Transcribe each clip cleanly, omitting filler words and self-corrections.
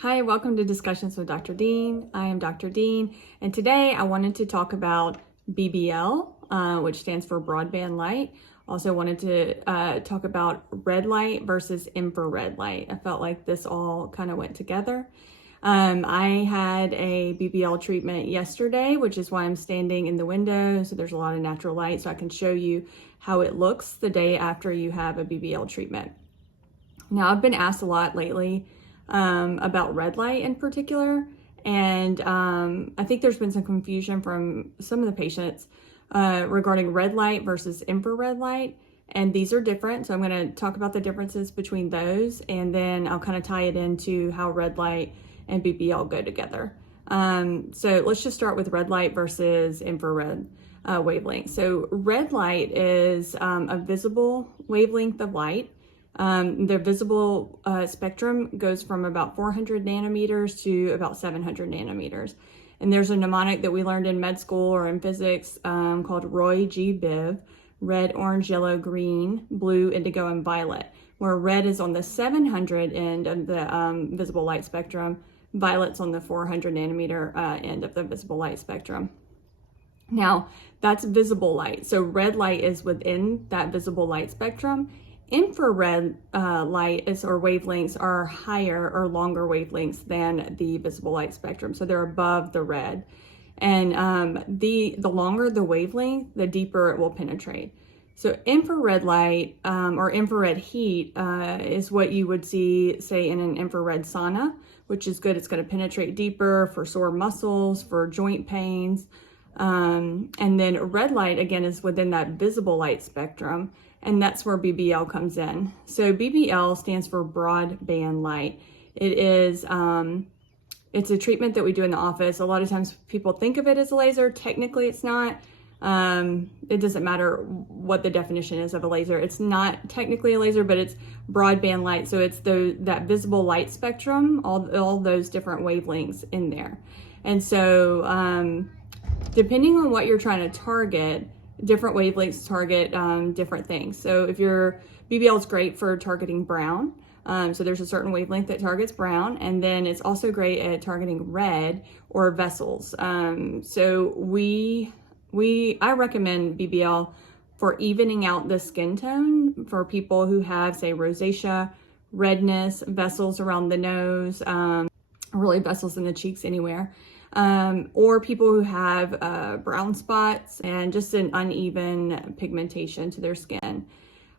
Hi, welcome to Discussions with Dr. Dean. I am Dr. Dean, and today I wanted to talk about BBL, which stands for broadband light. Also wanted to talk about red light versus infrared light. I felt like this all kind of went together. I had a BBL treatment yesterday, which is why I'm standing in the window. So there's a lot of natural light, so I can show you how it looks the day after you have a BBL treatment. Now, I've been asked a lot lately about red light in particular, and I think there's been some confusion from some of the patients regarding red light versus infrared light, and these are different. So I'm going to talk about the differences between those, and then I'll kind of tie it into how red light and BBL go together. So let's just start with red light versus infrared wavelength. So red light is a visible wavelength of light. The visible spectrum goes from about 400 nanometers to about 700 nanometers. And there's a mnemonic that we learned in med school or in physics called Roy G. Biv: red, orange, yellow, green, blue, indigo, and violet, where red is on the 700 end of the visible light spectrum, violet's on the 400 nanometer end of the visible light spectrum. Now, that's visible light. So red light is within that visible light spectrum. Infrared light or wavelengths are higher or longer wavelengths than the visible light spectrum. So they're above the red. And the longer the wavelength, the deeper it will penetrate. So infrared light or infrared heat is what you would see, say, in an infrared sauna, which is good. It's going to penetrate deeper for sore muscles, for joint pains. And then red light, again, is within that visible light spectrum. And that's where BBL comes in. So BBL stands for broadband light. It is, it's a treatment that we do in the office. A lot of times people think of it as a laser. Technically, it's not. It doesn't matter what the definition is of a laser. It's not technically a laser, but it's broadband light. So it's that visible light spectrum, all those different wavelengths in there. And so depending on what you're trying to target, different wavelengths target different things. So if your BBL is great for targeting brown, so there's a certain wavelength that targets brown, and then it's also great at targeting red or vessels. So I recommend BBL for evening out the skin tone for people who have, say, rosacea, redness, vessels around the nose, really vessels in the cheeks anywhere. Or people who have brown spots and just an uneven pigmentation to their skin.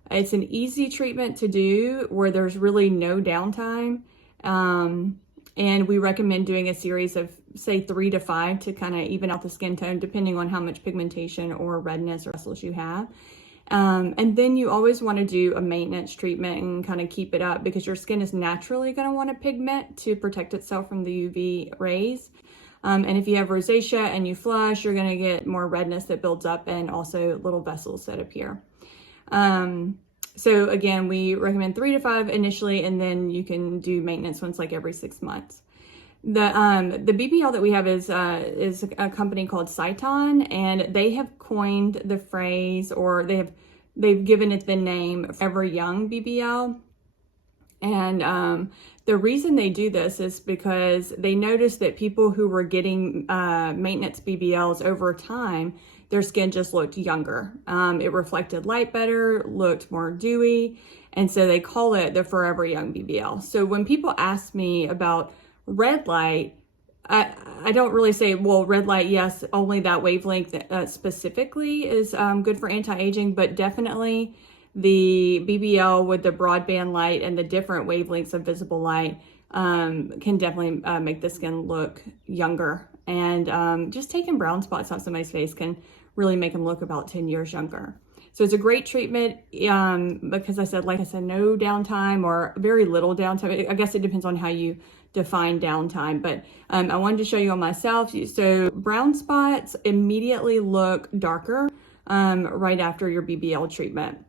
It's an easy treatment to do where there's really no downtime. And we recommend doing a series of, say, 3 to 5 to kind of even out the skin tone, depending on how much pigmentation or redness or vessels you have. And then you always want to do a maintenance treatment and kind of keep it up, because your skin is naturally going to want to pigment to protect itself from the UV rays. And if you have rosacea and you flush, you're going to get more redness that builds up and also little vessels that appear. So again, we recommend 3 to 5 initially, and then you can do maintenance ones like every 6 months. The BBL that we have is a company called Cyton, and they have coined the phrase, or they've given it the name Forever Young BBL. And the reason they do this is because they noticed that people who were getting maintenance BBLs over time, their skin just looked younger. It reflected light better, looked more dewy, and so they call it the Forever Young BBL. So when people ask me about red light, I don't really say, well, red light, yes, only that wavelength specifically is good for anti-aging, but definitely the BBL with the broadband light and the different wavelengths of visible light can definitely make the skin look younger. And just taking brown spots off somebody's face can really make them look about 10 years younger. So it's a great treatment because like I said, no downtime or very little downtime. I guess it depends on how you define downtime, but I wanted to show you on myself. So brown spots immediately look darker right after your BBL treatment.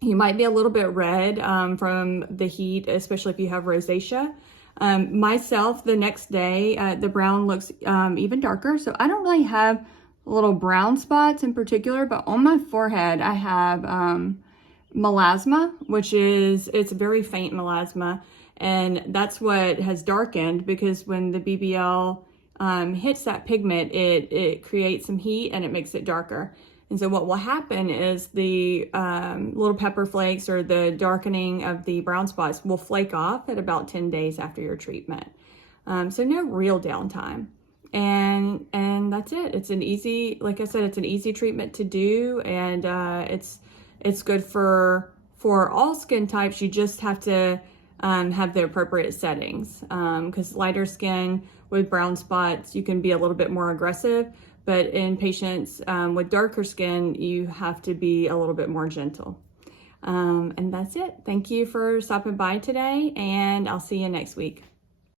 You might be a little bit red from the heat, especially if you have rosacea. Myself, the next day, the brown looks even darker. So I don't really have little brown spots in particular, but on my forehead, I have melasma, it's a very faint melasma. And that's what has darkened, because when the BBL hits that pigment, it creates some heat and it makes it darker. And so what will happen is the little pepper flakes or the darkening of the brown spots will flake off at about 10 days after your treatment. So no real downtime. And that's it. It's an easy, like I said, it's an easy treatment to do, and it's good for all skin types. You just have to have the appropriate settings, because lighter skin with brown spots, you can be a little bit more aggressive, but in patients with darker skin, you have to be a little bit more gentle. And that's it. Thank you for stopping by today, and I'll see you next week.